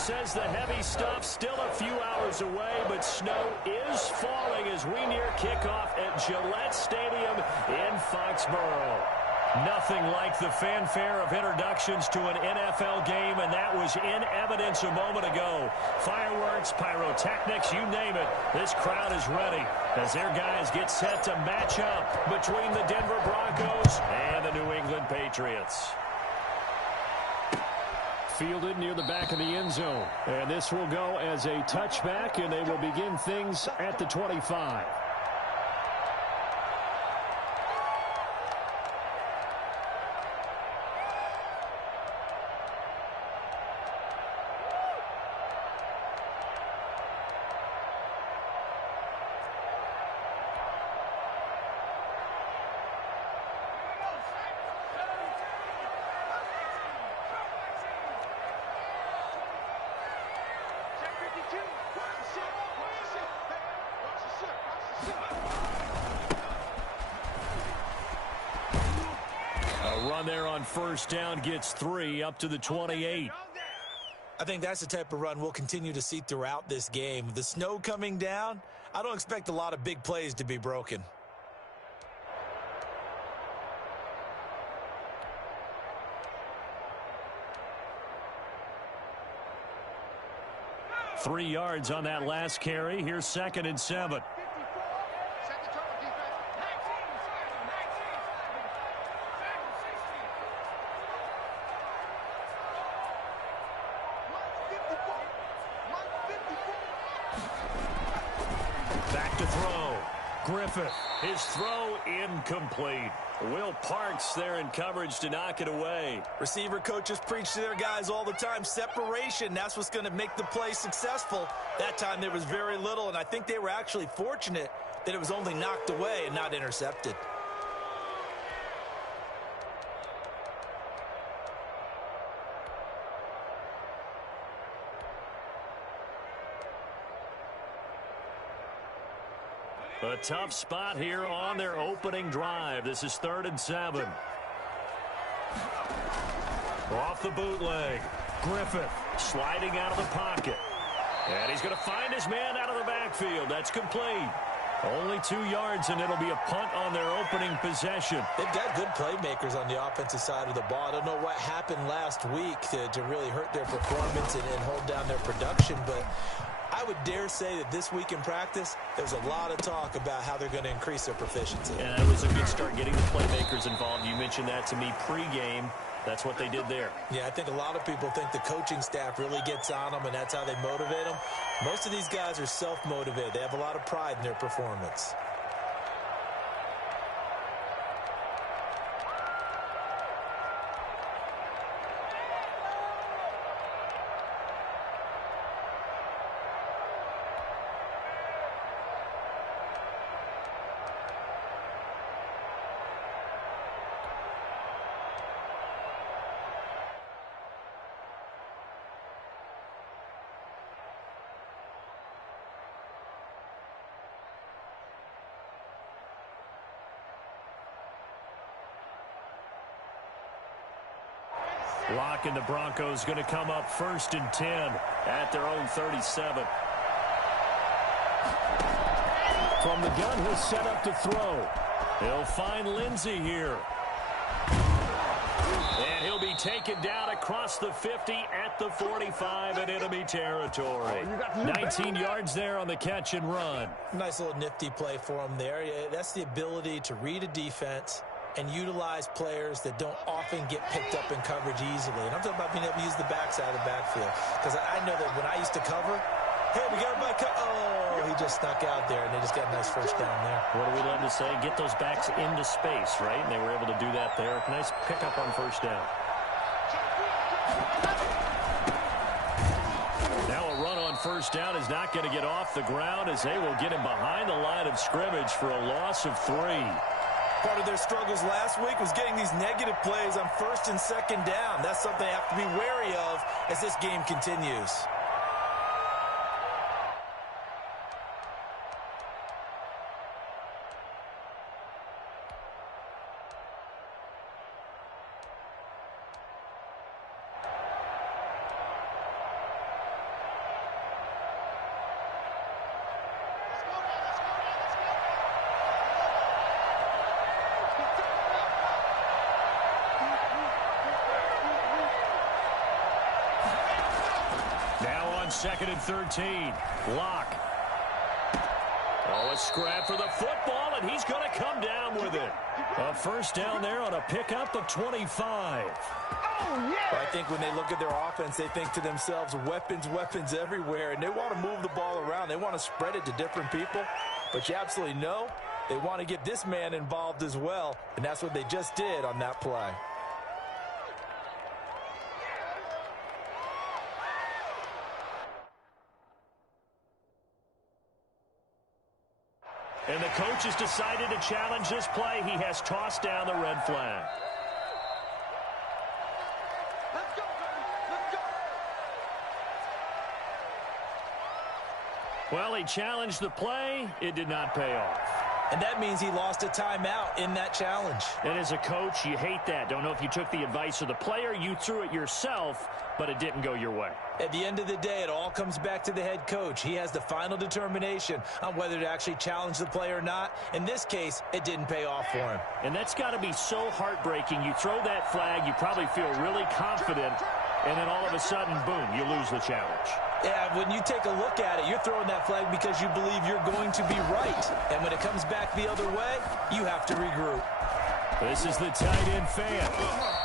says the heavy stuff still a few hours away, but snow is falling as we near kickoff at Gillette Stadium in Foxborough. Nothing like the fanfare of introductions to an NFL game, and that was in evidence a moment ago. Fireworks, pyrotechnics, you name it. This crowd is ready as their guys get set to match up between the Denver Broncos and the New England Patriots. Fielded near the back of the end zone. And this will go as a touchback, and they will begin things at the 25. Run there on first down gets 3 up to the 28. I think that's the type of run we'll continue to see throughout this game. The snow coming down, I don't expect a lot of big plays to be broken. Three yards on that last carry. Here's 2nd and 7. Back to throw. Griffith, his throw incomplete. Will Parks there in coverage to knock it away. Receiver coaches preach to their guys all the time. Separation, that's what's going to make the play successful. That time there was very little, and I think they were actually fortunate that it was only knocked away and not intercepted. A tough spot here on their opening drive. This is 3rd and 7. Off the bootleg. Griffith sliding out of the pocket. And he's going to find his man out of the backfield. That's complete. Only 2 yards, and it'll be a punt on their opening possession. They've got good playmakers on the offensive side of the ball. I don't know what happened last week to really hurt their performance and hold down their production, but I would dare say that this week in practice, there's a lot of talk about how they're going to increase their proficiency. And that was a good start getting the playmakers involved. You mentioned that to me pregame. That's what they did there. Yeah, I think a lot of people think the coaching staff really gets on them, and that's how they motivate them. Most of these guys are self-motivated. They have a lot of pride in their performance. Lock and the Broncos going to come up 1st and 10 at their own 37. From the gun, he'll set up to throw. He'll find Lindsey here. And he'll be taken down across the 50 at the 45 in enemy territory. 19 yards there on the catch and run. Nice little nifty play for him there. That's the ability to read a defense and utilize players that don't often get picked up in coverage easily. And I'm talking about being able to use the backside of the backfield. Because I know that when I used to cover, hey, we got everybody oh, he just snuck out there, and they just got a nice first down there. What do we love to say? Get those backs into space, right? And they were able to do that there. Nice pickup on first down. Now a run on first down is not going to get off the ground as they will get him behind the line of scrimmage for a loss of 3. Part of their struggles last week was getting these negative plays on 1st and 2nd down. That's something they have to be wary of as this game continues. on 2nd and 13. Lock. Oh, a scrap for the football, and he's going to come down with it. A first down there on a pickup of 25. Well, I think when they look at their offense, they think to themselves, weapons, weapons everywhere, and they want to move the ball around. They want to spread it to different people, but you absolutely know they want to get this man involved as well, and that's what they just did on that play. And the coach has decided to challenge this play. He has tossed down the red flag. Let's go, baby. Let's go. Well, he challenged the play. It did not pay off. And that means he lost a timeout in that challenge. And as a coach, you hate that. Don't know if you took the advice of the player, you threw it yourself, but it didn't go your way. At the end of the day, it all comes back to the head coach. He has the final determination on whether to actually challenge the play or not. In this case, it didn't pay off for him. And that's got to be so heartbreaking. You throw that flag, you probably feel really confident, and then all of a sudden, boom, you lose the challenge. Yeah, when you take a look at it, you're throwing that flag because you believe you're going to be right. And when it comes back the other way, you have to regroup. This is the tight end fan.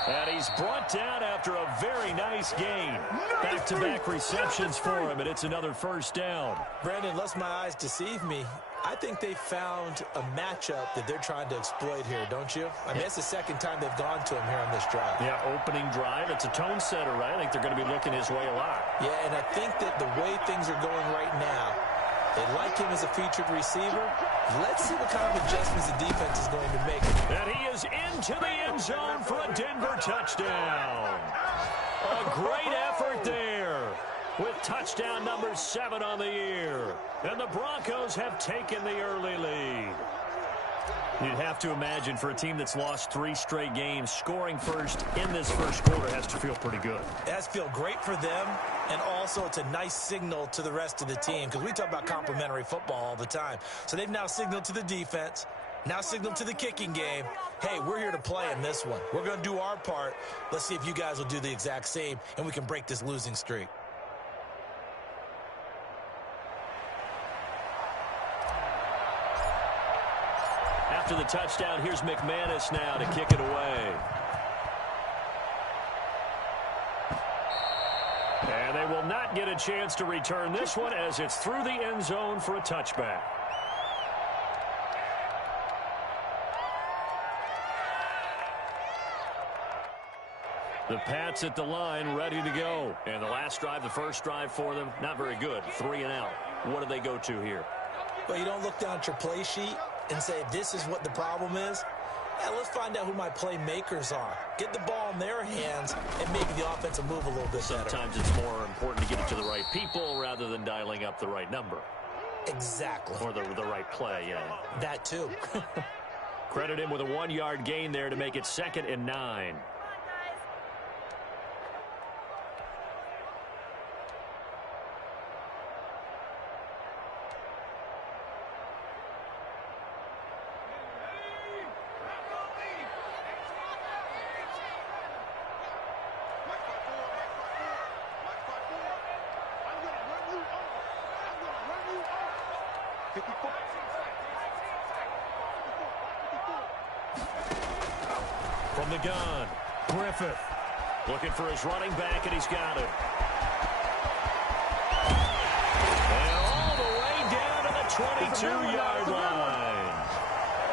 And he's brought down after a very nice gain. Back-to-back receptions for him, and it's another first down. Brandon, lest my eyes deceive me, I think they found a matchup that they're trying to exploit here, don't you? I mean, it's the second time they've gone to him here on this drive. Yeah, opening drive. It's a tone setter, right? I think they're going to be looking his way a lot. Yeah, and I think that the way things are going right now, they like him as a featured receiver. Let's see what kind of adjustments the defense is going to make. And he is into the end zone for a Denver touchdown. A great effort there with touchdown number 7 on the year. And the Broncos have taken the early lead. You'd have to imagine for a team that's lost 3 straight games, scoring first in this first quarter has to feel pretty good. It has to feel great for them, and also it's a nice signal to the rest of the team because we talk about complimentary football all the time. So they've now signaled to the defense, now signaled to the kicking game, hey, we're here to play in this one. We're going to do our part. Let's see if you guys will do the exact same, and we can break this losing streak. After the touchdown, here's McManus now to kick it away. And they will not get a chance to return this one as it's through the end zone for a touchback. The Pats at the line, ready to go. And the last drive, the first drive for them, not very good. 3 and out. What do they go to here? Well, you don't look down at your play sheet and say, this is what the problem is. Yeah, let's find out who my playmakers are. Get the ball in their hands, and maybe the offense will move a little bit better. Sometimes it's more important to get it to the right people rather than dialing up the right number. Exactly. Or the right play, yeah. That too. Credit him with a 1-yard gain there to make it 2nd and 9. From the gun, Griffith looking for his running back, and he's got it. And all the way down to the 22-yard line.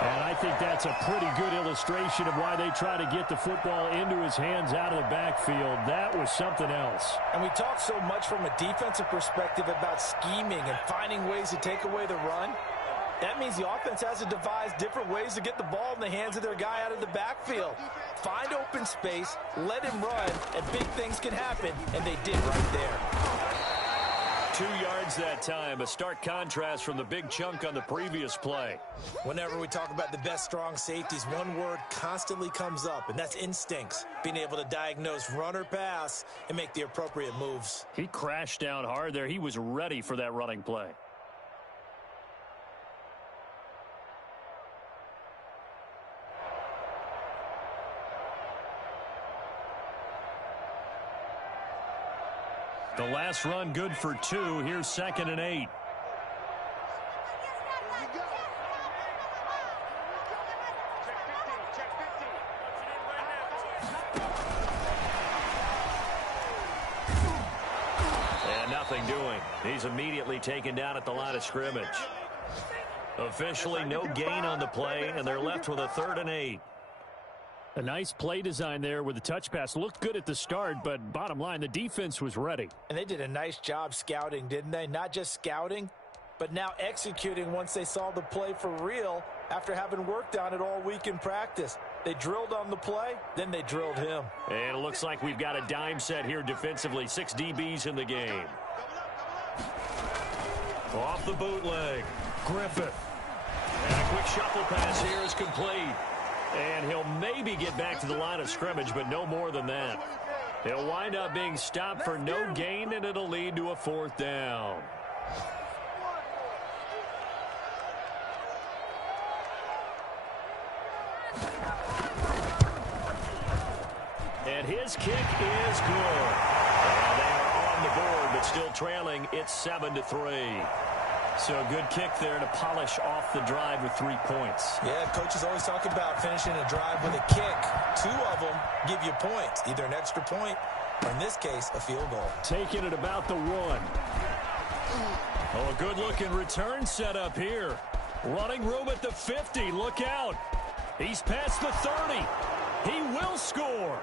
And I think that's a pretty good illustration of why they try to get the football into his hands out of the backfield. That was something else. And we talk so much from a defensive perspective about scheming and finding ways to take away the run. That means the offense has to devise different ways to get the ball in the hands of their guy out of the backfield. Find open space, let him run, and big things can happen, and they did right there. 2 yards that time, a stark contrast from the big chunk on the previous play. Whenever we talk about the best strong safeties, one word constantly comes up, and that's instincts. Being able to diagnose run or pass and make the appropriate moves. He crashed down hard there. He was ready for that running play. The last run good for 2. Here's 2nd and 8. And nothing doing. He's immediately taken down at the line of scrimmage. Officially no gain on the play, and they're left with a 3rd and 8. A nice play design there with the touch pass. Looked good at the start, but bottom line, the defense was ready. And they did a nice job scouting, didn't they? Not just scouting, but now executing once they saw the play for real after having worked on it all week in practice. They drilled on the play, then they drilled him. And it looks like we've got a dime set here defensively. 6 DBs in the game. Off the bootleg, Griffith. And a quick shuffle pass here is complete. And he'll maybe get back to the line of scrimmage, but no more than that. He'll wind up being stopped for no gain, and it'll lead to a 4th down. And his kick is good. And they are on the board, but still trailing. It's 7-3. So a good kick there to polish off the drive with 3 points. Yeah, coaches always talk about finishing a drive with a kick. 2 of them give you points, either an extra point or, in this case, a field goal. Taking it about the 1. Oh, a good-looking return set up here. Running room at the 50. Look out. He's past the 30. He will score.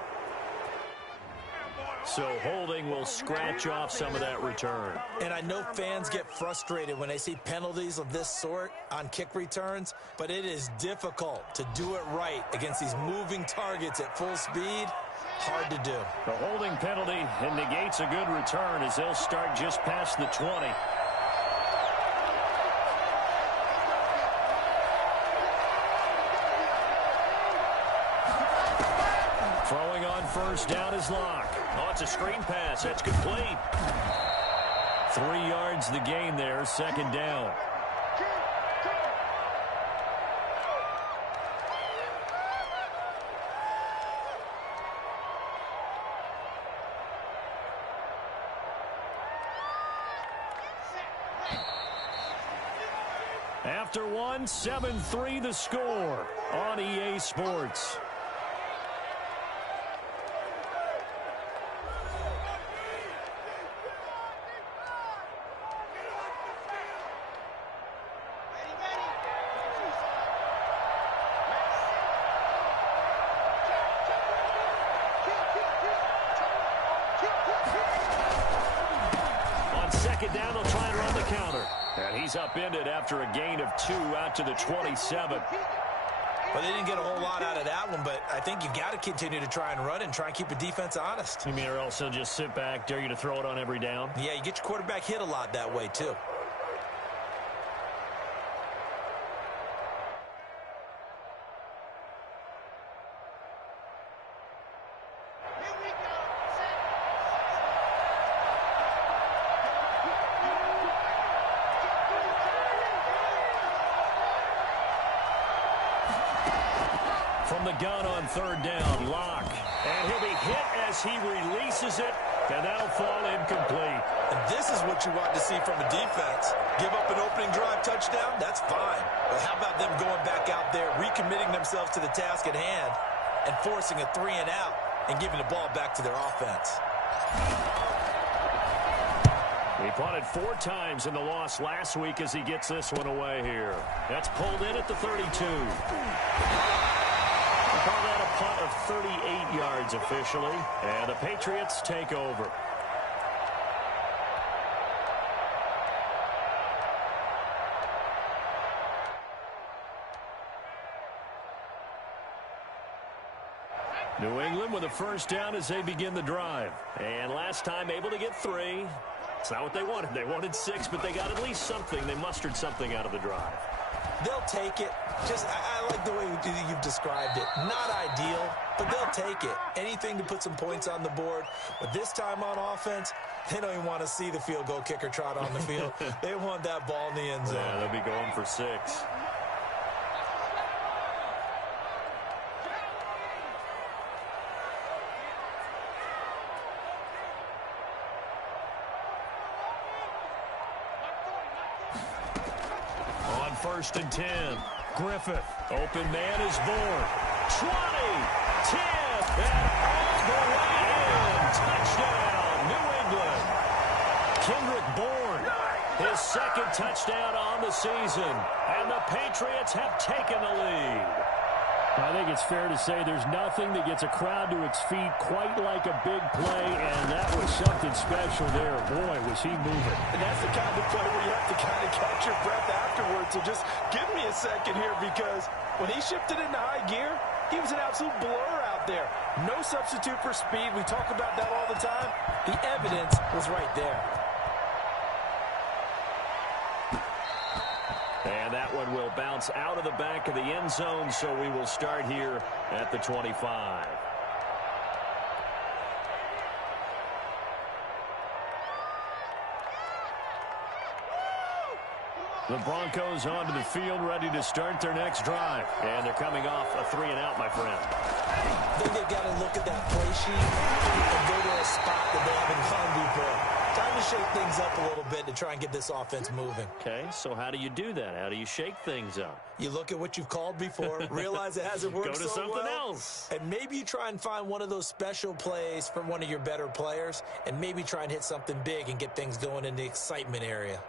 So holding will scratch off some of that return. And I know fans get frustrated when they see penalties of this sort on kick returns, but it is difficult to do it right against these moving targets at full speed. Hard to do. The holding penalty negates a good return as they'll start just past the 20. Throwing on first down is Locke. Oh, it's a screen pass. That's complete. 3 yards the gain there. 2nd down. After 1, 7-3 the score on EA Sports. Down, they'll try and run the counter. And he's upended after a gain of 2 out to the 27. Well, they didn't get a whole lot out of that one, but I think you got to continue to try and run and try and keep the defense honest. You mean or else they'll just sit back, dare you to throw it on every down? Yeah, you get your quarterback hit a lot that way, too. From the gun on 3rd down, Locke. And he'll be hit as he releases it, and that'll fall incomplete. And this is what you want to see from a defense. Give up an opening drive touchdown, that's fine. But how about them going back out there, recommitting themselves to the task at hand, and forcing a 3 and out, and giving the ball back to their offense? He punted 4 times in the loss last week as he gets this one away here. That's pulled in at the 32. Call that a punt of 38 yards officially, and the Patriots take over. New England with a 1st down as they begin the drive. And last time able to get 3. It's not what they wanted. They wanted 6, but they got at least something. They mustered something out of the drive. They'll take it. I like the way you've described it. Not ideal, but they'll take it. Anything to put some points on the board. But this time on offense, they don't even want to see the field goal kicker trot on the field. They want that ball in the end zone. Yeah, they'll be going for 6. first and 10. Griffith, open man is Bourne. 20, 10, and all the way in. Touchdown, New England. Kendrick Bourne, his second touchdown on the season. And the Patriots have taken the lead. I think it's fair to say there's nothing that gets a crowd to its feet quite like a big play, and that was something special there. Boy, was he moving. And that's the kind of play where you have to kind of catch your breath afterwards. So just give me a second here, because when he shifted into high gear, he was an absolute blur out there. No substitute for speed. We talk about that all the time. The evidence was right there. And that one will bounce out of the back of the end zone, so we will start here at the 25. The Broncos onto the field, ready to start their next drive. And they're coming off a 3-and-out, my friend. I think they've got to look at that play sheet and go to a spot that they haven't gone before. Time to shake things up a little bit to try and get this offense moving. Okay, so how do you do that? How do you shake things up? You look at what you've called before, realize it hasn't worked so well. Go to something else. And maybe you try and find one of those special plays from one of your better players, and maybe try and hit something big and get things going in the excitement area.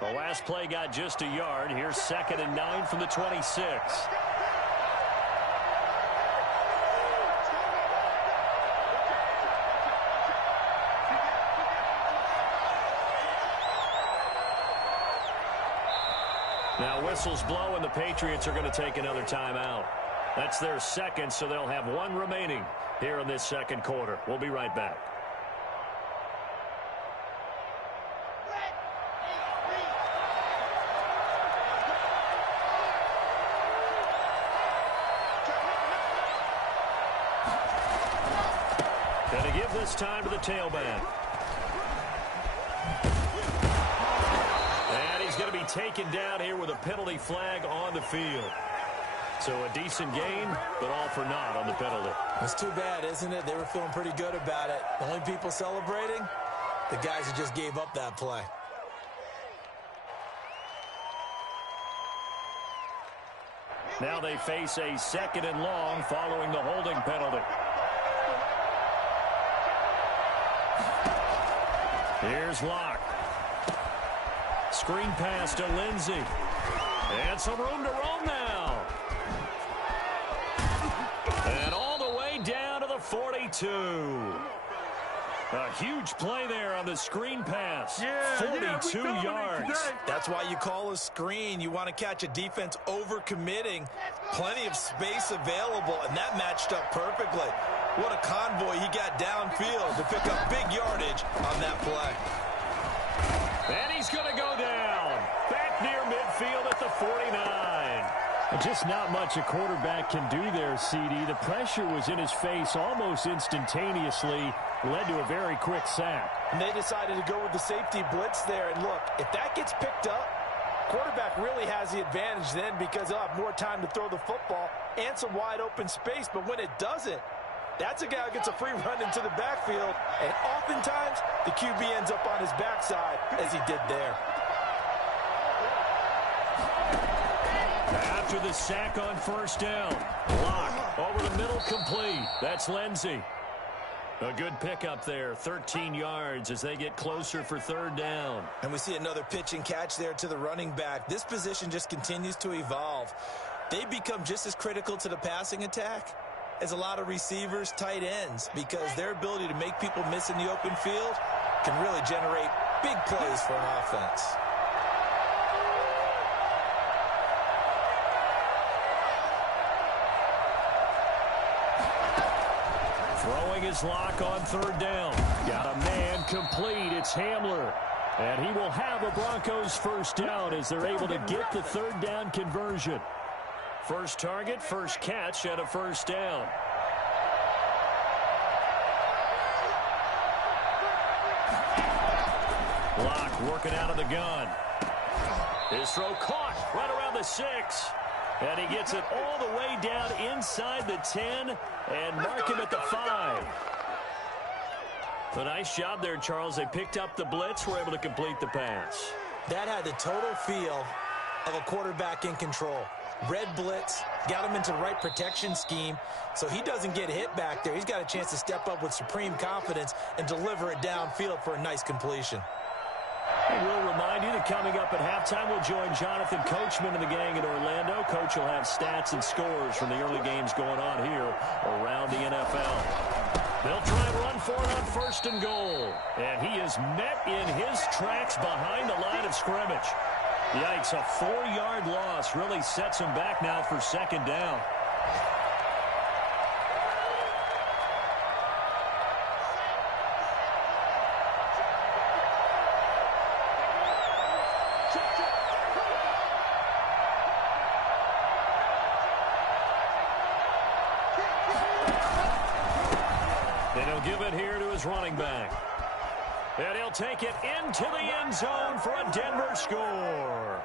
The last play got just a yard. Here's 2nd and 9 from the 26. Now whistles blow, and the Patriots are going to take another timeout. That's their second, so they'll have one remaining here in this second quarter. We'll be right back. Going to give this time to the tailback. And he's going to be taken down here with a penalty flag on the field. So a decent gain, but all for naught on the penalty. It's too bad, isn't it? They were feeling pretty good about it. The only people celebrating, the guys who just gave up that play. Now they face a 2nd and long following the holding penalty. Here's Locke. Screen pass to Lindsey. And some room to roam now. And all the way down to the 42. A huge play there on the screen pass. 42 yards. That's why you call a screen. You want to catch a defense overcommitting. Plenty of space available, and that matched up perfectly. What a convoy he got downfield to pick up big yardage on that play. And he's going to go down. Back near midfield at the 49. Just not much a quarterback can do there, CD. The pressure was in his face almost instantaneously. Led to a very quick sack. And they decided to go with the safety blitz there. And look, if that gets picked up, quarterback really has the advantage then, because he'll have more time to throw the football and some wide open space. But when it doesn't, that's a guy who gets a free run into the backfield. And oftentimes, the QB ends up on his backside, as he did there. After the sack on first down, Locke over the middle, complete. That's Lindsey. A good pickup there, 13 yards as they get closer for 3rd down. And we see another pitch and catch there to the running back. This position just continues to evolve. They become just as critical to the passing attack as a lot of receivers, tight ends, because their ability to make people miss in the open field can really generate big plays for an offense. Throwing his Locke on 3rd down. Got a man complete. It's Hamler. And he will have a Broncos first down as they're able to get the 3rd down conversion. First target, first catch, and a first down. Locke working out of the gun. His throw caught right around the 6. And he gets it all the way down inside the 10 and mark him at the 5. A nice job there, Charles. They picked up the blitz, were able to complete the pass. That had the total feel of a quarterback in control. Red blitz, got him into the right protection scheme, so he doesn't get hit back there. He's got a chance to step up with supreme confidence and deliver it downfield for a nice completion. And we'll remind you that coming up at halftime, we'll join Jonathan Coachman and the gang in Orlando. Coach will have stats and scores from the early games going on here around the NFL. They'll try and run for it on 1st and goal. And he is met in his tracks behind the line of scrimmage. Yikes, a 4-yard loss really sets him back now for 2nd down. And he'll give it here to his running back. And he'll take it into the end zone for a Denver score.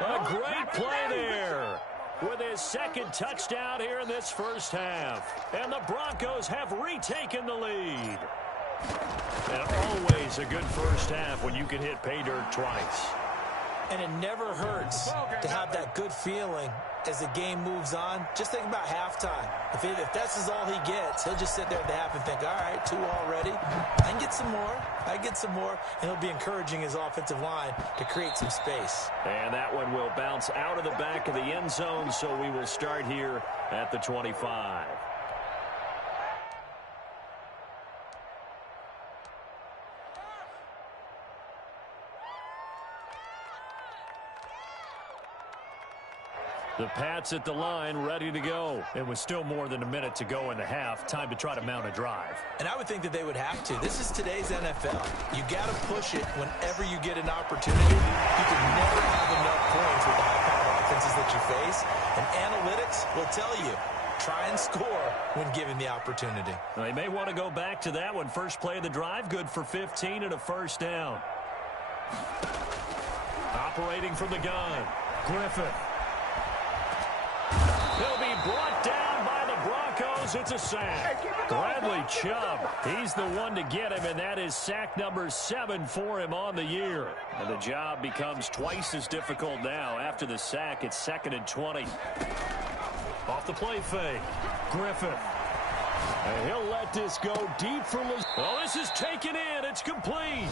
A great play there with his 2nd touchdown here in this first half. And the Broncos have retaken the lead. And always a good first half when you can hit pay dirt twice. And it never hurts to have that good feeling as the game moves on. Just think about halftime. If that's all he gets, he'll just sit there at the half and think, all right, 2 already. I can get some more. I get some more. And he'll be encouraging his offensive line to create some space. And that one will bounce out of the back of the end zone, so we will start here at the 25. The Pats at the line, ready to go. It was still more than a minute to go in the half. Time to try to mount a drive. And I would think that they would have to. This is today's NFL. You got to push it whenever you get an opportunity. You can never have enough points with the high-powered offenses that you face. And analytics will tell you, try and score when given the opportunity. They may want to go back to that one. First play of the drive, good for 15 and a 1st down. Operating from the gun, Griffith. He'll be brought down by the Broncos. It's a sack. Bradley Chubb, he's the one to get him, and that is sack number 7 for him on the year. And the job becomes twice as difficult now. After the sack, it's 2nd and 20. Off the play fake, Griffith. And he'll let this go deep for Liz. Oh, this is taken in. It's complete.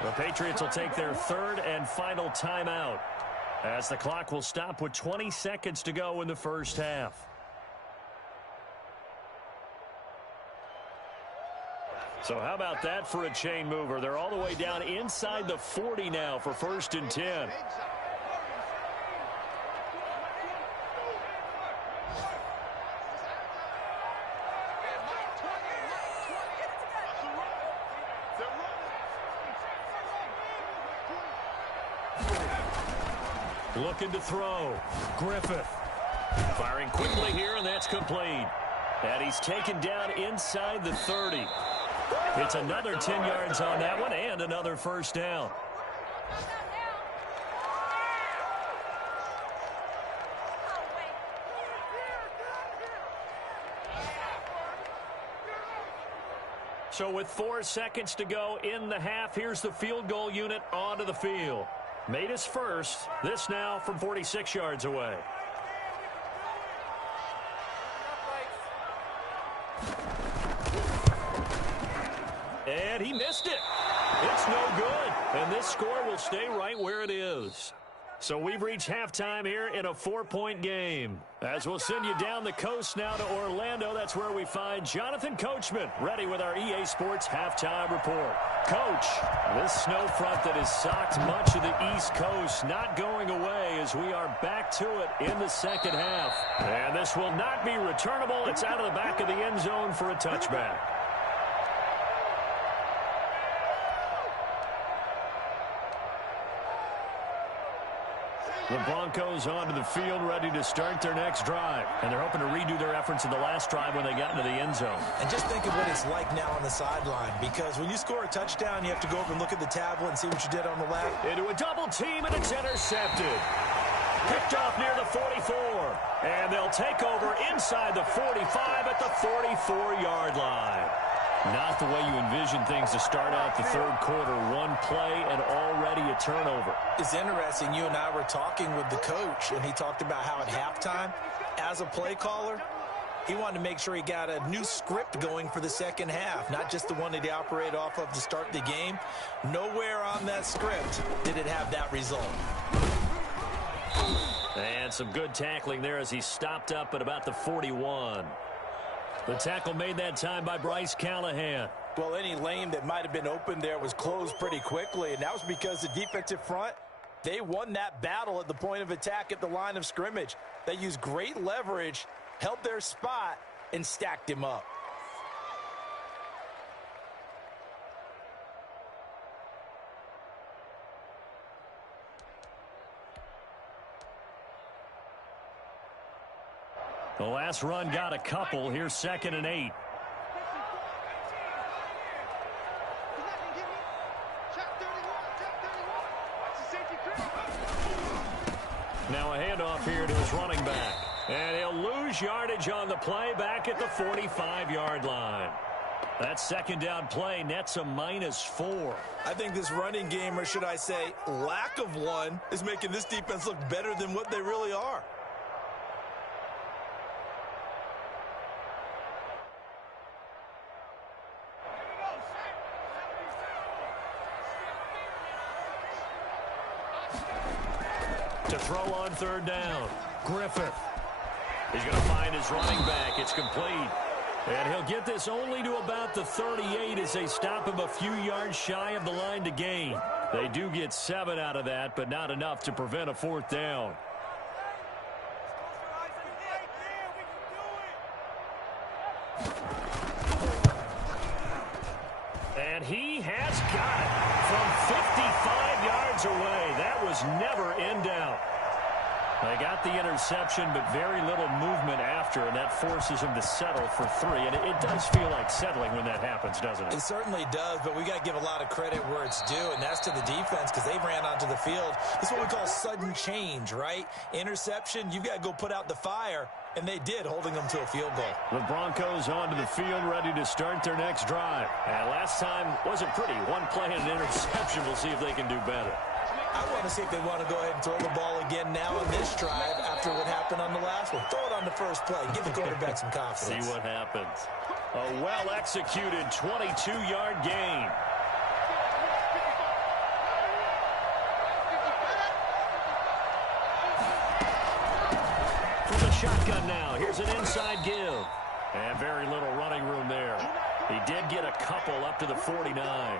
The Patriots will take their 3rd and final timeout, as the clock will stop with 20 seconds to go in the first half. So how about that for a chain mover? They're all the way down inside the 40 now for 1st and 10. Looking to throw. Griffith. Firing quickly here, and that's complete. And he's taken down inside the 30. It's another 10 yards on that one and another 1st down. So with 4 seconds to go in the half, here's the field goal unit onto the field. Made his first. This now from 46 yards away. And he missed it. It's no good. And this score will stay right where it is. So we've reached halftime here in a 4-point game. As we'll send you down the coast now to Orlando, that's where we find Jonathan Coachman, ready with our EA Sports halftime report. Coach, this snow front that has socked much of the East Coast not going away as we are back to it in the second half. And this will not be returnable. It's out of the back of the end zone for a touchback. The Broncos onto the field, ready to start their next drive. And they're hoping to redo their efforts in the last drive when they got into the end zone. And just think of what it's like now on the sideline, because when you score a touchdown, you have to go over and look at the tablet and see what you did on the left. Into a double team, and it's intercepted. Picked off near the 44. And they'll take over inside the 45 at the 44-yard line. Not the way you envision things to start out the third quarter. One play and already a turnover. It's interesting. You and I were talking with the coach, and he talked about how at halftime, as a play caller, he wanted to make sure he got a new script going for the second half, not just the one that he operated off of to start the game. Nowhere on that script did it have that result. And some good tackling there as he stopped up at about the 41. The tackle made that time by Bryce Callahan. Well, any lane that might have been open there was closed pretty quickly, and that was because the defensive front, they won that battle at the point of attack at the line of scrimmage. They used great leverage, held their spot, and stacked him up. The last run got a couple. Here's 2nd and 8. Now a handoff here to his running back. And he'll lose yardage on the play back at the 45-yard line. That second down play nets a -4. I think this running game, or should I say lack of one, is making this defense look better than what they really are. To throw on 3rd down. Griffith. He's going to find his running back. It's complete. And he'll get this only to about the 38 as they stop him a few yards shy of the line to gain. They do get 7 out of that, but not enough to prevent a 4th down. And he has got it from 55 yards away. That was never in doubt. They got the interception, but very little movement after, and that forces him to settle for 3. And it does feel like settling when that happens, doesn't it? It certainly does, but we got to give a lot of credit where it's due, and that's to the defense because they ran onto the field. This is what we call sudden change, right? Interception, you've got to go put out the fire, and they did, holding them to a field goal. The Broncos onto the field, ready to start their next drive. And last time wasn't pretty. One play and an interception. We'll see if they can do better. I want to see if they want to go ahead and throw the ball again now on this drive after what happened on the last one. Throw it on the first play. Give the quarterback some confidence. See what happens. A well-executed 22-yard gain. From the shotgun now, here's an inside give. And very little running room there. He did get a couple up to the 49.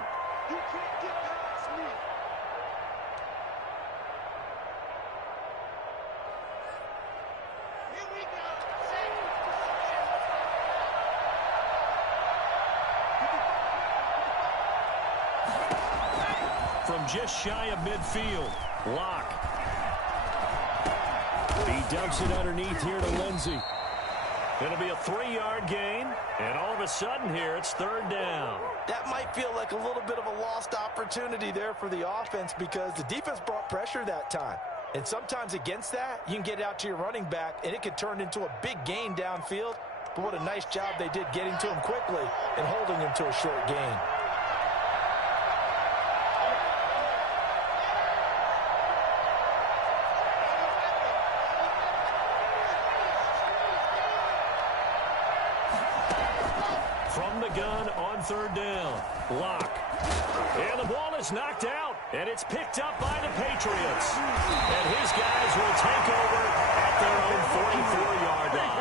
From just shy of midfield, Locke. He dumps it underneath here to Lindsey. It'll be a 3-yard gain, and all of a sudden here it's 3rd down. That might feel like a little bit of a lost opportunity there for the offense because the defense brought pressure that time. And sometimes against that, you can get out to your running back, and it could turn into a big gain downfield. But what a nice job they did getting to him quickly and holding him to a short gain. From the gun on 3rd down, Locke. And the ball is knocked out, and it's picked up by the Patriots. And his guys will take over at their own 44-yard line.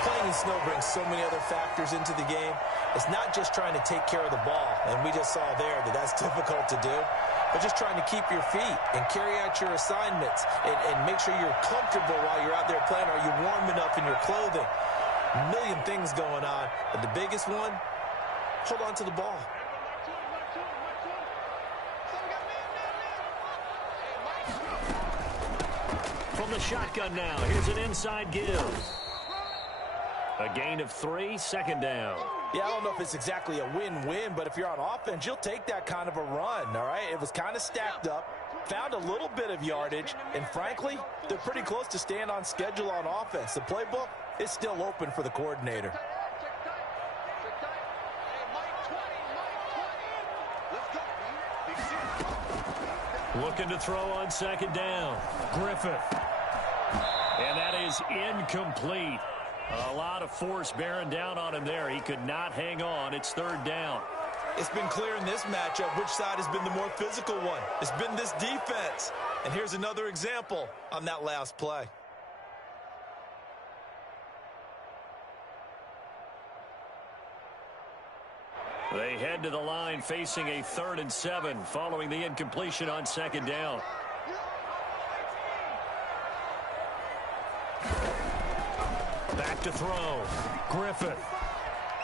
Playing in snow brings so many other factors into the game. It's not just trying to take care of the ball, and we just saw there that that's difficult to do, but just trying to keep your feet and carry out your assignments and make sure you're comfortable while you're out there playing. Are you warm enough in your clothing? A million things going on, but the biggest one, hold on to the ball. From the shotgun now, here's an inside give. A gain of 3, 2nd down. Yeah, I don't know if it's exactly a win-win, but if you're on offense, you'll take that kind of a run, all right? It was kind of stacked up, found a little bit of yardage, and frankly, they're pretty close to staying on schedule on offense. The playbook is still open for the coordinator. Looking to throw on second down. Griffith. And that is incomplete. A lot of force bearing down on him there. He could not hang on. It's third down. It's been clear in this matchup which side has been the more physical one. It's been this defense. And here's another example on that last play. They head to the line facing a 3rd and 7 following the incompletion on second down. Back to throw. Griffith.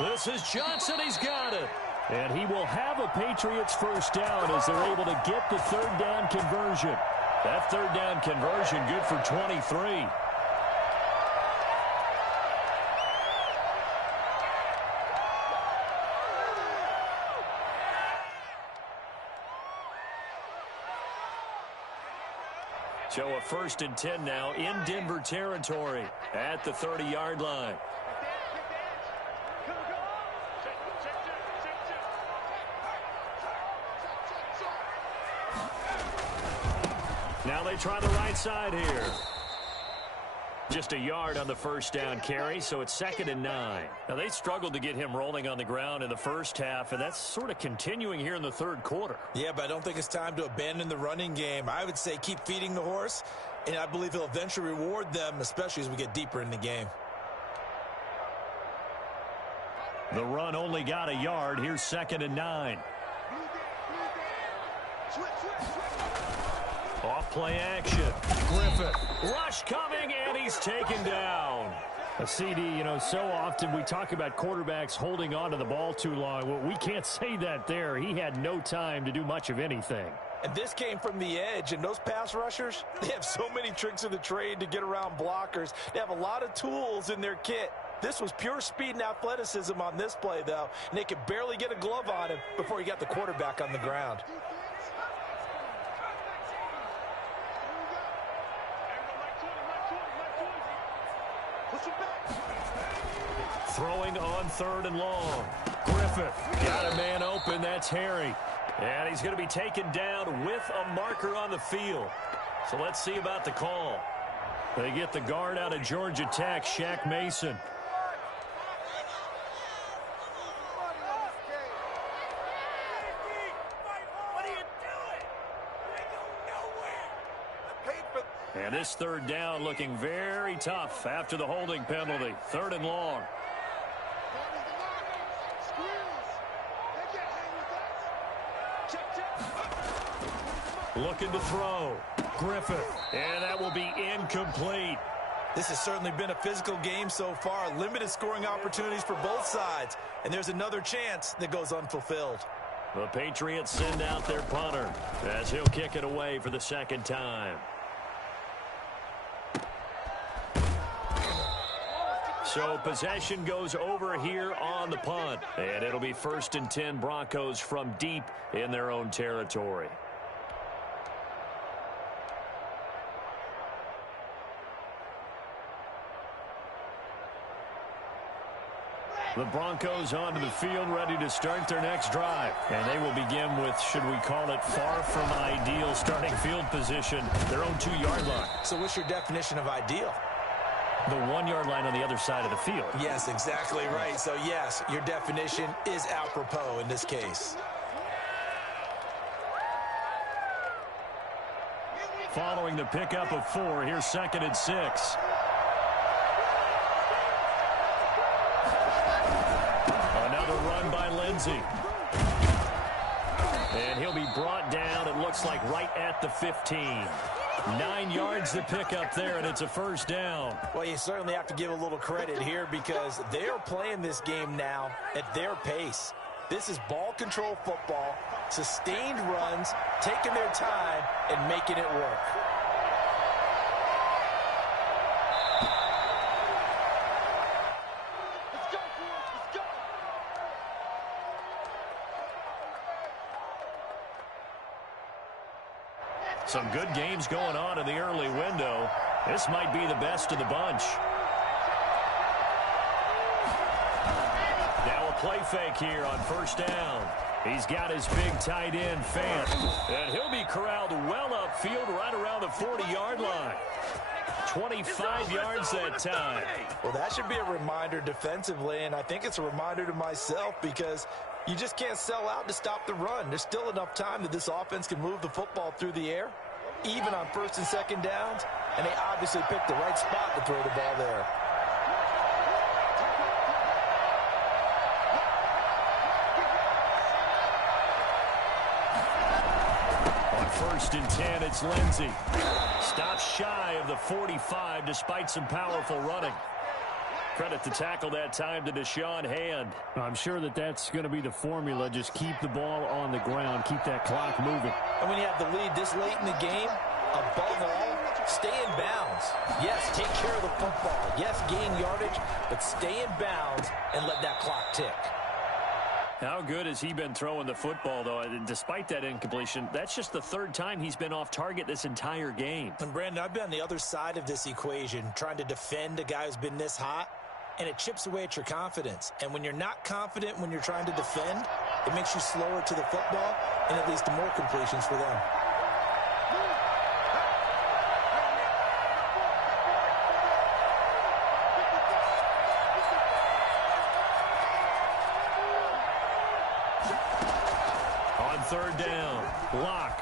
This is Johnson. He's got it. And he will have a Patriots first down as they're able to get the third down conversion. That third down conversion good for 23. So a 1st and 10 now in Denver territory at the 30-yard line. Now they try the right side here. Just a yard on the first down carry, so it's 2nd and 9. Now they struggled to get him rolling on the ground in the first half, and that's sort of continuing here in the third quarter. Yeah, but I don't think it's time to abandon the running game. I would say keep feeding the horse, and I believe he'll eventually reward them, especially as we get deeper in the game. The run only got a yard. Here's 2nd and 9. Off play action. Griffith. Rush coming, and he's taken down. A CD, you know, so often we talk about quarterbacks holding on to the ball too long. Well, we can't say that there. He had no time to do much of anything. And this came from the edge, and those pass rushers, they have so many tricks of the trade to get around blockers. They have a lot of tools in their kit. This was pure speed and athleticism on this play, though, and they could barely get a glove on him before he got the quarterback on the ground. Throwing on 3rd and long. Griffith got a man open. That's Harry. And he's going to be taken down with a marker on the field. So let's see about the call. They get the guard out of Georgia Tech, Shaq Mason. And this third down looking very tough after the holding penalty. 3rd and long. Looking to throw. Griffith. And that will be incomplete. This has certainly been a physical game so far. Limited scoring opportunities for both sides. And there's another chance that goes unfulfilled. The Patriots send out their punter as he'll kick it away for the 2nd time. So possession goes over here on the punt. And it'll be 1st and 10 Broncos from deep in their own territory. The Broncos onto the field, ready to start their next drive. And they will begin with, should we call it, far from ideal starting field position, their own 2-yard line. So what's your definition of ideal? The 1-yard line on the other side of the field. Yes, exactly right. So, yes, your definition is apropos in this case. Following the pickup of 4, here's 2nd and 6. Another run by Lindsey. And he'll be brought down, it looks like, right at the 15. 9 yards to pick up there, and it's a 1st down. Well, you certainly have to give a little credit here because they're playing this game now at their pace. This is ball control football, sustained runs, taking their time, and making it work. Some good games going on in the early window. This might be the best of the bunch. Now a play fake here on 1st down. He's got his big tight end, Fant. And he'll be corralled well upfield right around the 40-yard line. 25 yards that time. Well, that should be a reminder defensively, and I think it's a reminder to myself because you just can't sell out to stop the run. There's still enough time that this offense can move the football through the air, even on first and second downs, and they obviously picked the right spot to throw the ball there. First and 10, it's Lindsey. Stops shy of the 45 despite some powerful running. Credit the tackle that time to Deshaun Hand. I'm sure that that's going to be the formula. Just keep the ball on the ground. Keep that clock moving. And when you have the lead this late in the game, above all, stay in bounds. Yes, take care of the football. Yes, gain yardage, but stay in bounds and let that clock tick. How good has he been throwing the football, though? And despite that incompletion, that's just the third time he's been off target this entire game. And, Brandon, I've been on the other side of this equation, trying to defend a guy who's been this hot, and it chips away at your confidence. And when you're not confident when you're trying to defend, it makes you slower to the football, and it leads to more completions for them. Third down. Block.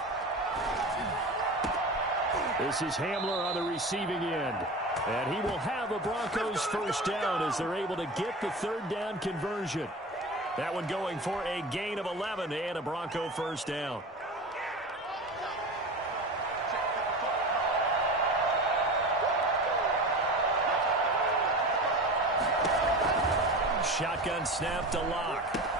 This is Hamler on the receiving end. And he will have a Broncos first down as they're able to get the third down conversion. That one going for a gain of 11 and a Bronco first down. Shotgun snap to Lock.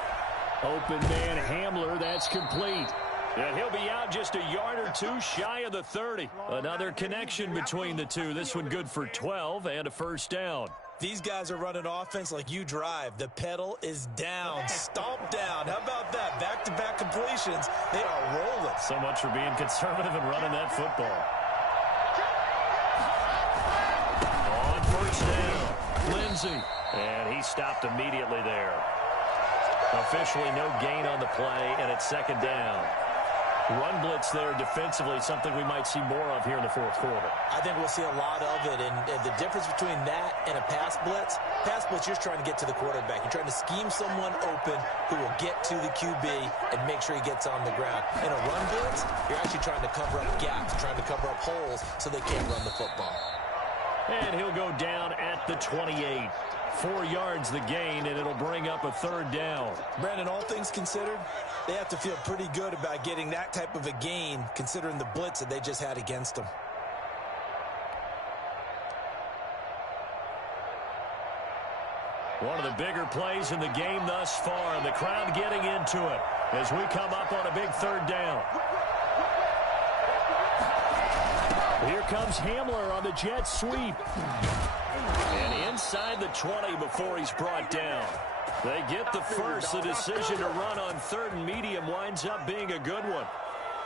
Open man Hamler, that's complete. And he'll be out just a yard or two shy of the 30. Another connection between the two. This one good for 12 and a first down. These guys are running offense like you drive. The pedal is down, stomp down. How about that? Back-to-back completions. They are rolling. So much for being conservative and running that football. On first down, Lindsey. And he stopped immediately there. Officially no gain on the play, and it's second down. Run blitz there defensively, something we might see more of here in the fourth quarter. I think we'll see a lot of it, and the difference between that and a pass blitz, you're just trying to get to the quarterback. You're trying to scheme someone open who will get to the QB and make sure he gets on the ground. In a run blitz, you're actually trying to cover up gaps, trying to cover up holes so they can't run the football. And he'll go down at the 28. 4 yards the gain, and it'll bring up a third down. Brandon, all things considered, they have to feel pretty good about getting that type of a gain, considering the blitz that they just had against them. One of the bigger plays in the game thus far, and the crowd getting into it as we come up on a big third down. Here comes Hamler on the jet sweep. And inside the 20 before he's brought down. They get the first. The decision to run on third and medium winds up being a good one.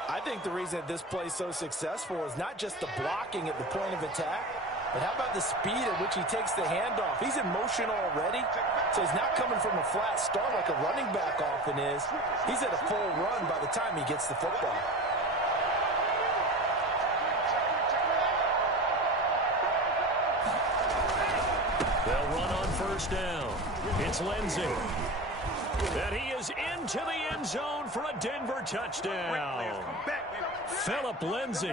I think the reason that this play is so successful is not just the blocking at the point of attack, but how about the speed at which he takes the handoff? He's in motion already, so he's not coming from a flat start like a running back often is. He's at a full run by the time he gets the football. They'll run on first down. It's Lindsey. And he is into the end zone for a Denver touchdown. Phillip Lindsey,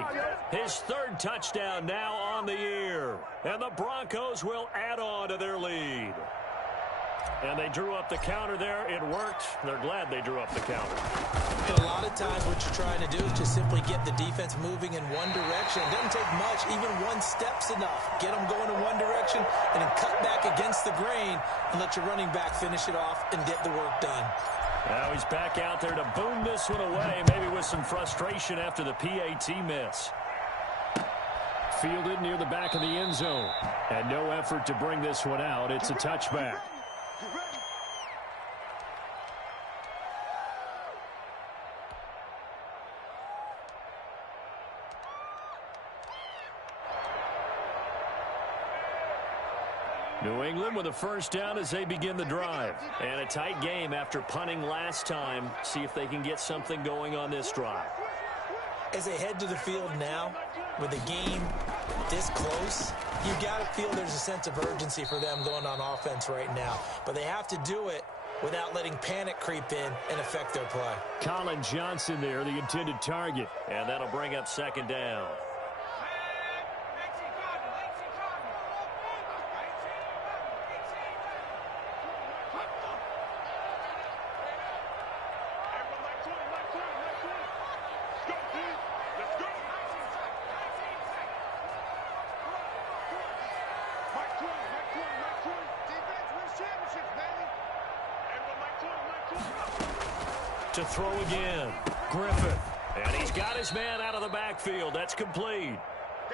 his third touchdown now on the year. And the Broncos will add on to their lead. And they drew up the counter there. It worked. They're glad they drew up the counter. A lot of times what you're trying to do is just simply get the defense moving in one direction. It doesn't take much. Even one step's enough. Get them going in one direction and then cut back against the grain and let your running back finish it off and get the work done. Now he's back out there to boom this one away, maybe with some frustration after the PAT miss. Fielded near the back of the end zone. And no effort to bring this one out. It's a touchback. New England with a first down as they begin the drive. And a tight game after punting last time. See if they can get something going on this drive. As they head to the field now, with the game this close, you've got to feel there's a sense of urgency for them going on offense right now. But they have to do it without letting panic creep in and affect their play. Colin Johnson there, the intended target. And that'll bring up second down. To throw again, Griffith. And he's got his man out of the backfield. That's complete.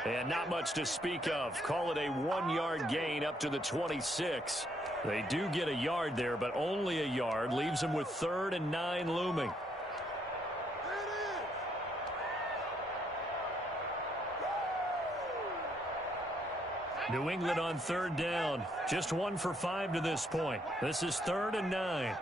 And not much to speak of. Call it a 1-yard gain up to the 26. They do get a yard there, but only a yard. Leaves them with 3rd and 9 looming. New England on 3rd down. Just 1 for 5 to this point. This is 3rd and 9.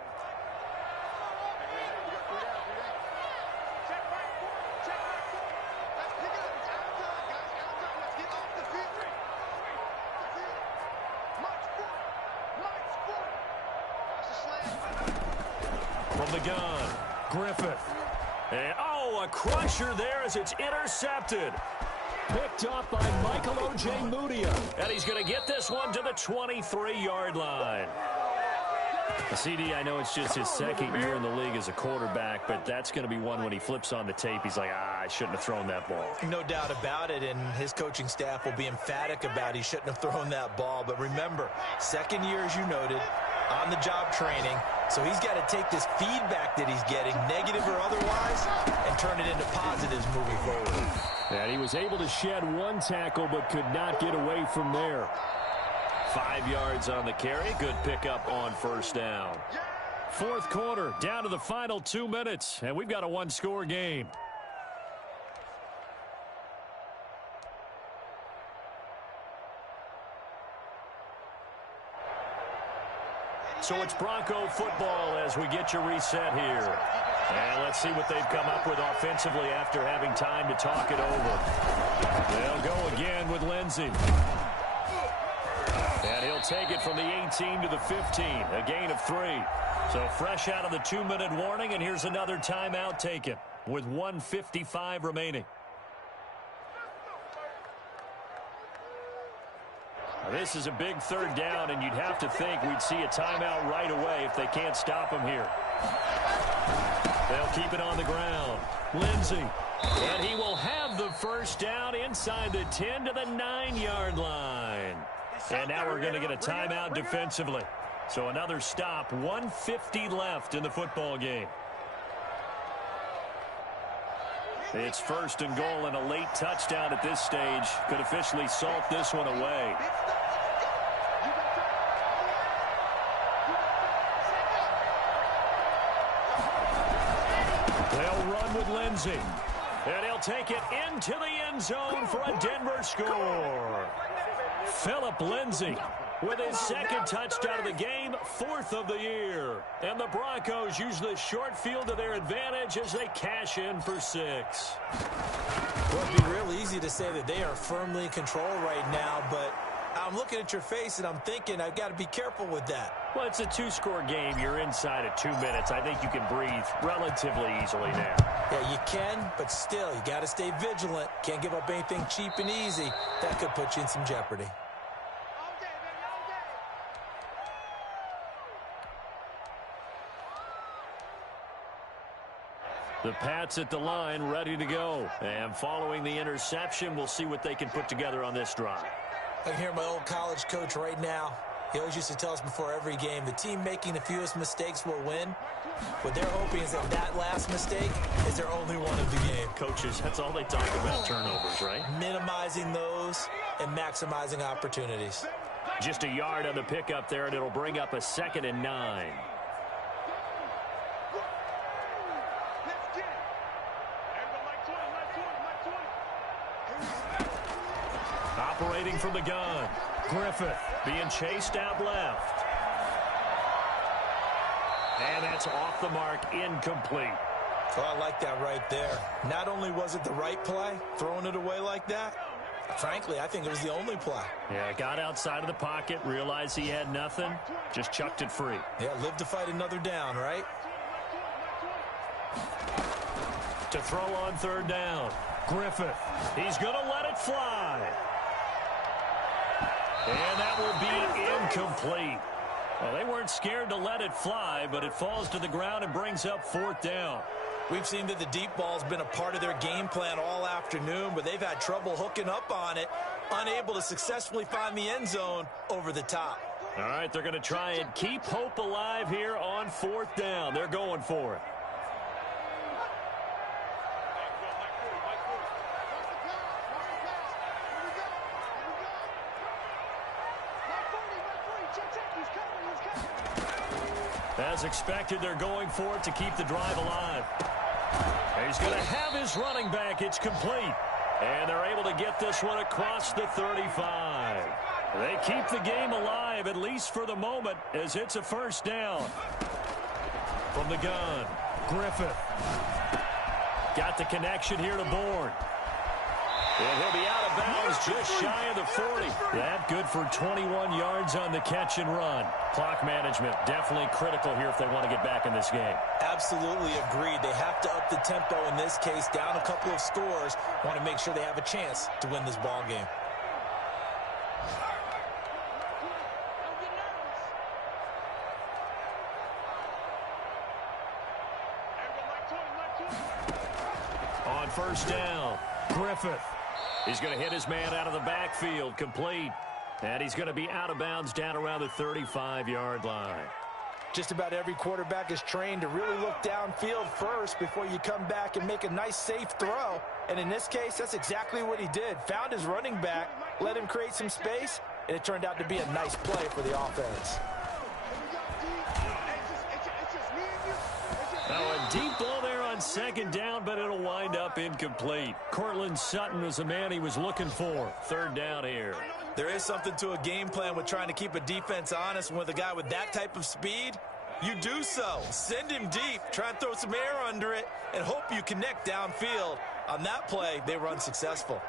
From the gun, Griffith. And, a crusher there as it's intercepted. Picked up by Michael Ojemudia. And he's going to get this one to the 23-yard line. CD, I know it's just his second year in the league as a quarterback, but that's going to be one when he flips on the tape. He's like, I shouldn't have thrown that ball. No doubt about it, and his coaching staff will be emphatic about he shouldn't have thrown that ball. But remember, second year, as you noted, on-the-job training. So he's got to take this feedback that he's getting, negative or otherwise, and turn it into positives moving forward. And he was able to shed 1 tackle but could not get away from there. 5 yards on the carry. Good pickup on first down. 4th quarter, down to the final 2 minutes, and we've got a 1-score game. So it's Bronco football as we get you reset here. And let's see what they've come up with offensively after having time to talk it over. They'll go again with Lindsey. And he'll take it from the 18 to the 15, a gain of 3. So fresh out of the 2-minute warning, and here's another timeout taken with 1:55 remaining. Now, this is a big 3rd down, and you'd have to think we'd see a timeout right away if they can't stop him here. They'll keep it on the ground. Lindsey. And he will have the first down inside the 10 to the 9-yard line. And now we're going to get a timeout defensively. So another stop, 1:50 left in the football game. It's 1st and goal, and a late touchdown at this stage could officially salt this one away. They'll run with Lindsey. And he'll take it into the end zone for a Denver score. Philip Lindsey with his 2nd touchdown of the game, 4th of the year. And the Broncos use the short field to their advantage as they cash in for 6. Well, it'd be real easy to say that they are firmly in control right now, but I'm looking at your face and I'm thinking I've got to be careful with that. Well, it's a 2-score game. You're inside of 2 minutes. I think you can breathe relatively easily now. Yeah, you can, but still, you got to stay vigilant. Can't give up anything cheap and easy. That could put you in some jeopardy. The Pats at the line, ready to go. And following the interception, we'll see what they can put together on this drive. I can hear my old college coach right now. He always used to tell us before every game, the team making the fewest mistakes will win. What they're hoping is that that last mistake is their only one of the game. Coaches, that's all they talk about, turnovers, right? Minimizing those and maximizing opportunities. Just a yard on the pickup there, and it'll bring up a 2nd and 9. Operating from the gun, Griffith being chased out left. And that's off the mark, incomplete. Oh, I like that right there. Not only was it the right play, throwing it away like that, frankly, I think it was the only play. Yeah, got outside of the pocket, realized he had nothing, just chucked it free. Yeah, live to fight another down, right? To throw on third down. Griffith, he's going to let it fly. And that will be incomplete. Well, they weren't scared to let it fly, but it falls to the ground and brings up fourth down. We've seen that the deep ball's been a part of their game plan all afternoon, but they've had trouble hooking up on it, unable to successfully find the end zone over the top. All right, they're going to try and keep hope alive here on fourth down. They're going for it. As expected, they're going for it to keep the drive alive. He's going to have his running back. It's complete. And they're able to get this one across the 35. They keep the game alive, at least for the moment, as it's a first down. From the gun, Griffith. Got the connection here to Bourne. And he'll be out of bounds just shy of the 40. That good for 21 yards on the catch and run. Clock management definitely critical here if they want to get back in this game. Absolutely agreed. They have to up the tempo in this case, down a couple of scores. Want to make sure they have a chance to win this ball game. On first down, Griffith. He's going to hit his man out of the backfield, complete. And he's going to be out of bounds down around the 35-yard line. Just about every quarterback is trained to really look downfield first before you come back and make a nice, safe throw. And in this case, that's exactly what he did. Found his running back, let him create some space, and it turned out to be a nice play for the offense. Now a deep ball there on second down, but it'll wind up incomplete. Cortland Sutton was the man he was looking for. Third down here. There is something to a game plan with trying to keep a defense honest. And with a guy with that type of speed, you do so. Send him deep. Try and throw some air under it and hope you connect downfield. On that play, they run successful.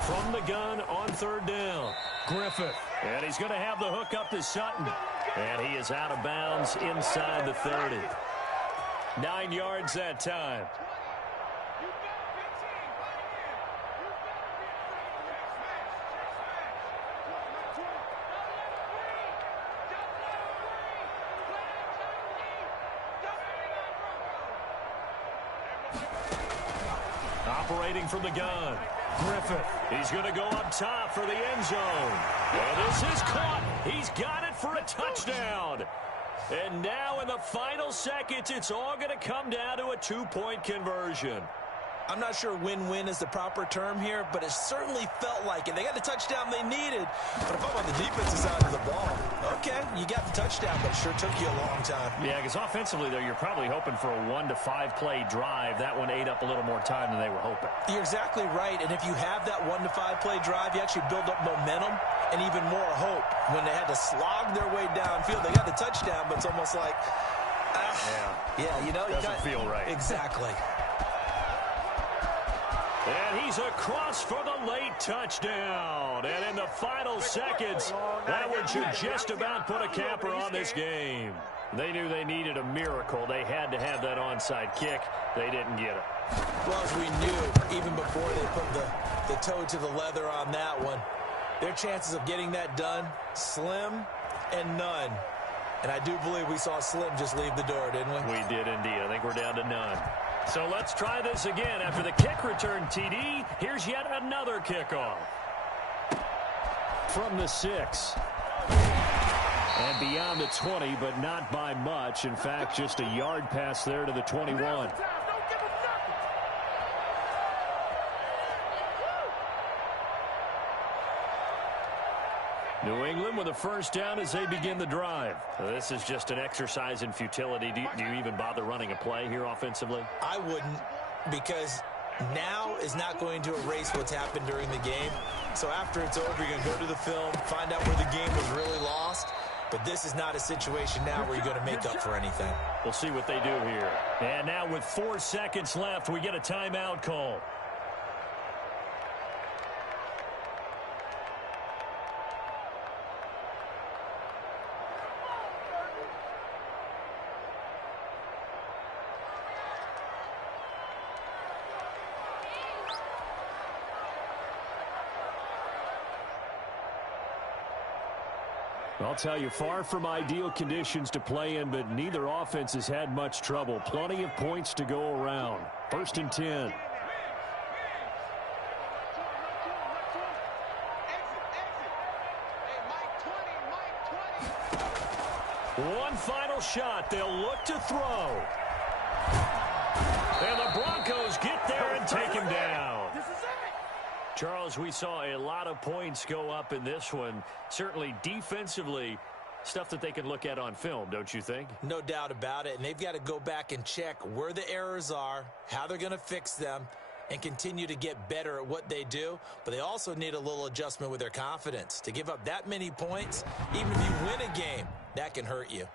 From the gun on third down, Griffith. And he's going to have the hook up to Sutton. And he is out of bounds inside the 30. 9 yards that time. Operating from the gun, Griffith. He's going to go up top for the end zone. And this is caught. He's got it for a touchdown. And now in the final seconds, it's all going to come down to a two-point conversion. I'm not sure win-win is the proper term here, but it certainly felt like it. They got the touchdown they needed. But if I'm on the defensive side of the ball, okay, you got the touchdown, but it sure took you a long time. Yeah, because offensively, though, you're probably hoping for a 1 to 5 play drive. That one ate up a little more time than they were hoping. You're exactly right, and if you have that 1 to 5 play drive, you actually build up momentum and even more hope. When they had to slog their way downfield, they got the touchdown, but it's almost like, you know, doesn't feel right. Exactly. And he's across for the late touchdown. And in the final seconds, that one should just about put a capper on this game. They knew they needed a miracle. They had to have that onside kick. They didn't get it. Well, as we knew, even before they put the toe to the leather on that one, their chances of getting that done, slim and none. And I do believe we saw Slim just leave the door, didn't we? We did indeed. I think we're down to none. So let's try this again. After the kick return TD, here's yet another kickoff. From the 6. And beyond the 20, but not by much. In fact, just a yard pass there to the 21. New England with a first down as they begin the drive. This is just an exercise in futility. Do you even bother running a play here offensively? I wouldn't, because now is not going to erase what's happened during the game. So after it's over, you're going to go to the film, find out where the game was really lost. But this is not a situation now where you're going to make up for anything. We'll see what they do here. And now with 4 seconds left, we get a timeout call. I'll tell you, far from ideal conditions to play in, but neither offense has had much trouble. Plenty of points to go around. 1st and 10. One final shot. They'll look to throw. And the Broncos get there and take him down. Charles, we saw a lot of points go up in this one. Certainly defensively, stuff that they can look at on film, don't you think? No doubt about it. And they've got to go back and check where the errors are, how they're going to fix them, and continue to get better at what they do. But they also need a little adjustment with their confidence. To give up that many points, even if you win a game, that can hurt you.